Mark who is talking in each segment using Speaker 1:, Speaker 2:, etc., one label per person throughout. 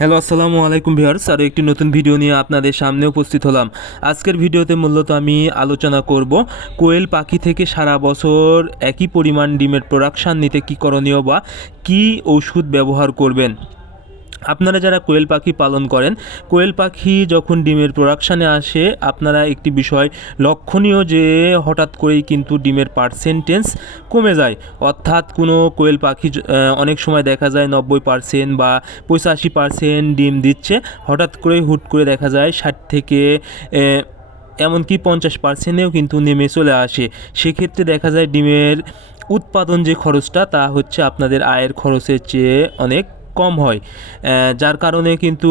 Speaker 1: Hello, আসসালামু আলাইকুম viewers. আরও একটি নতুন ভিডিও নিয়ে আপনাদের সামনে উপস্থিত হলাম। আজকের ভিডিওতে মূলত আমি আলোচনা করব কোয়েল পাখি থেকে সারা বছর একই পরিমাণ ডিমের প্রোডাকশান নিতে কী করণীয় বা কি ওষুধ ব্যবহার করবেন। আপনারা যারা কোয়েল পাখি পালন করেন, কোয়েল পাখি যখন ডিমের প্রোডাকশানে আসে, আপনারা একটি বিষয় লক্ষণীয় যে, হঠাৎ করেই কিন্তু ডিমের পার্সেন্টেজ কমে যায়। অর্থাৎ কোনো কোয়েল পাখি অনেক সময় দেখা যায় নব্বই পার্সেন্ট বা পঁচাশি পার্সেন্ট ডিম দিচ্ছে, হঠাৎ করে হুট করে দেখা যায় ষাট থেকে এমনকি পঞ্চাশ পার্সেন্টেও কিন্তু নেমে চলে আসে। সেক্ষেত্রে দেখা যায় ডিমের উৎপাদন যে খরচটা, তা হচ্ছে আপনাদের আয়ের খরচের চেয়ে অনেক কম হয়। যার কারণে কিন্তু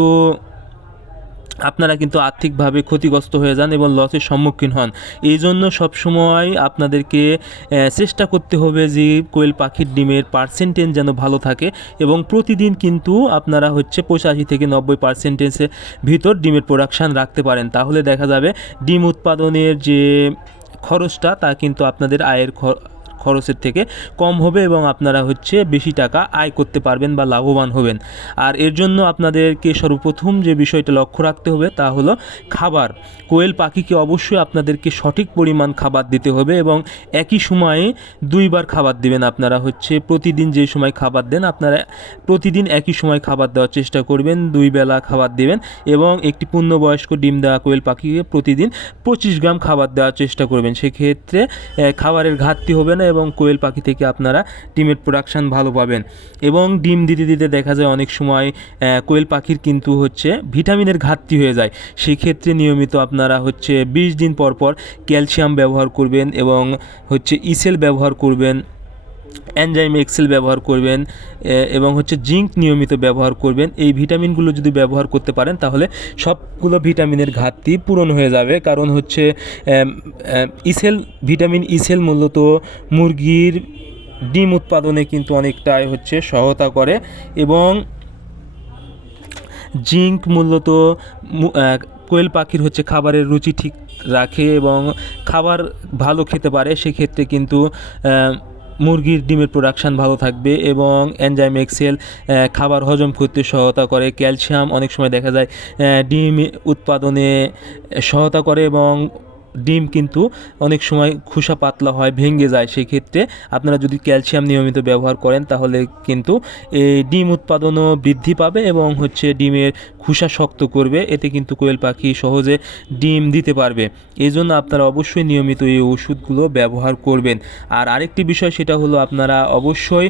Speaker 1: আপনারা কিন্তু আর্থিকভাবে ক্ষতিগ্রস্ত হয়ে যান এবং লসের সম্মুখীন হন। এই জন্য সবসময় আপনাদেরকে চেষ্টা করতে হবে যে কোয়েল পাখির ডিমের পার্সেন্টেজ যেন ভালো থাকে এবং প্রতিদিন কিন্তু আপনারা হচ্ছে পঁচাশি থেকে নব্বই পার্সেন্টেজের ভিতর ডিমের প্রোডাকশান রাখতে পারেন। তাহলে দেখা যাবে ডিম উৎপাদনের যে খরচটা তা কিন্তু আপনাদের আয়ের খ- খরচের থেকে কম হবে এবং আপনারা হচ্ছে বেশি টাকা আয় করতে পারবেন বা লাভবান হবেন। আর এর জন্য আপনাদেরকে সর্বপ্রথম যে বিষয়টা লক্ষ্য রাখতে হবে তা হলো খাবার। কোয়েল পাখিকে অবশ্যই আপনাদেরকে সঠিক পরিমাণ খাবার দিতে হবে এবং একই সময়ে দুইবার খাবার দিবেন। আপনারা হচ্ছে প্রতিদিন যে সময় খাবার দেন, আপনারা প্রতিদিন একই সময় খাবার দেওয়ার চেষ্টা করবেন। দুই বেলা খাবার দেবেন এবং একটি পূর্ণবয়স্ক ডিম দেওয়া কোয়েল পাখিকে প্রতিদিন পঁচিশ গ্রাম খাবার দেওয়ার চেষ্টা করবেন। সেক্ষেত্রে খাবারের ঘাটতি হবে না এবং কোয়েল পাখি থেকে আপনারা ডিমের প্রোডাকশান ভালো পাবেন। এবং ডিম দিতে দিতে দেখা যায় অনেক সময় কোয়েল পাখির কিন্তু হচ্ছে ভিটামিনের ঘাটতি হয়ে যায়। সেক্ষেত্রে নিয়মিত আপনারা হচ্ছে বিশ দিন পর পর ক্যালসিয়াম ব্যবহার করবেন এবং হচ্ছে ইসেল ব্যবহার করবেন। এনজাইম এক্সেল ব্যবহার করবেন এবং হচ্ছে জিঙ্ক নিয়মিত ব্যবহার করবেন, এই ভিটামিনগুলো যদি ব্যবহার করতে পারেন, তাহলে সবগুলো ভিটামিনের ঘাটতি পূরণ হয়ে যাবে। কারণ হচ্ছে ইসেল ভিটামিন ইসেল মূলত মুরগির ডিম উৎপাদনে কিন্তু অনেকটাই হচ্ছে সহায়তা করে, এবং জিঙ্ক মূলত কোয়েল পাখির হচ্ছে খাবারের রুচি ঠিক রাখে এবং খাবার ভালো খেতে পারে, সেক্ষেত্রে কিন্তু মুরগির ডিমের প্রোডাকশান ভালো থাকবে এবং এনজাইম এক্সেল খাবার হজম করতে সহায়তা করে। ক্যালসিয়াম অনেক সময় দেখা যায় ডিম উৎপাদনে সহায়তা করে এবং ডিম কিন্তু অনেক সময় খোসা পাতলা হয়, ভেঙে যায়। সেক্ষেত্রে আপনারা যদি ক্যালসিয়াম নিয়মিত ব্যবহার করেন, তাহলে কিন্তু এই ডিম উৎপাদনও বৃদ্ধি পাবে এবং হচ্ছে ডিমের খোসা শক্ত করবে। এতে কিন্তু কোয়েল পাখি সহজে ডিম দিতে পারবে। এই জন্য আপনারা অবশ্যই নিয়মিত এই ওষুধগুলো ব্যবহার করবেন। আর আরেকটি বিষয়, সেটা হলো আপনারা অবশ্যই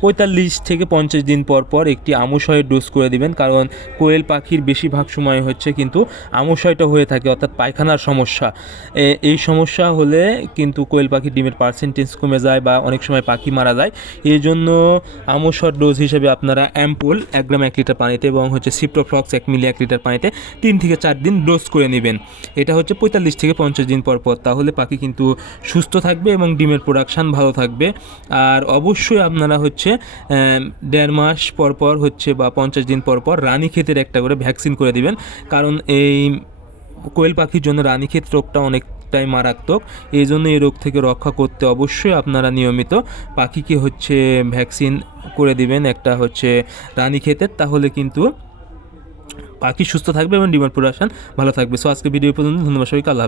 Speaker 1: পঁয়তাল্লিশ থেকে পঞ্চাশ দিন পর পর একটি আমশয়ের ডোজ করে দিবেন। কারণ কোয়েল পাখির বেশিরভাগ সময় হচ্ছে কিন্তু আমশয়টা হয়ে থাকে, অর্থাৎ পায়খানার সমস্যা। এ- এই সমস্যা হলে কিন্তু কোয়েল পাখির ডিমের পার্সেন্টেজ কমে যায় বা অনেক সময় পাখি মারা যায়। এই জন্য আমশর ডোজ হিসেবে আপনারা অ্যাম্পুল এক গ্রাম এক লিটার পানিতে এবং হচ্ছে সিপ্টোফ্লক্স এক মিলি এক লিটার পানিতে তিন থেকে চার দিন ডোজ করে নেবেন। এটা হচ্ছে পঁয়তাল্লিশ থেকে পঞ্চাশ দিন পর পর। তাহলে পাখি কিন্তু সুস্থ থাকবে এবং ডিমের প্রোডাকশান ভালো থাকবে। আর অবশ্যই আপনারা হচ্ছে দেড় মাস পর পর হচ্ছে বা পঞ্চাশ দিন পর পর রানী ক্ষেতের একটা করে ভ্যাকসিন করে দিবেন। কারণ এই কোয়েল পাখির জন্য রানীক্ষেত রোগটা অনেকটাই মারাত্মক। এই জন্য এই রোগ থেকে রক্ষা করতে অবশ্যই আপনারা নিয়মিত পাখিকে হচ্ছে ভ্যাকসিন করে দিবেন, একটা হচ্ছে রানীক্ষেতের। তাহলে কিন্তু পাখি সুস্থ থাকবে এবং ডিমান্ড প্রোডাকশন ভালো থাকবে। সো আজকে ভিডিও পর্যন্ত, ধন্যবাদ সবাইকে, আল্লাহ।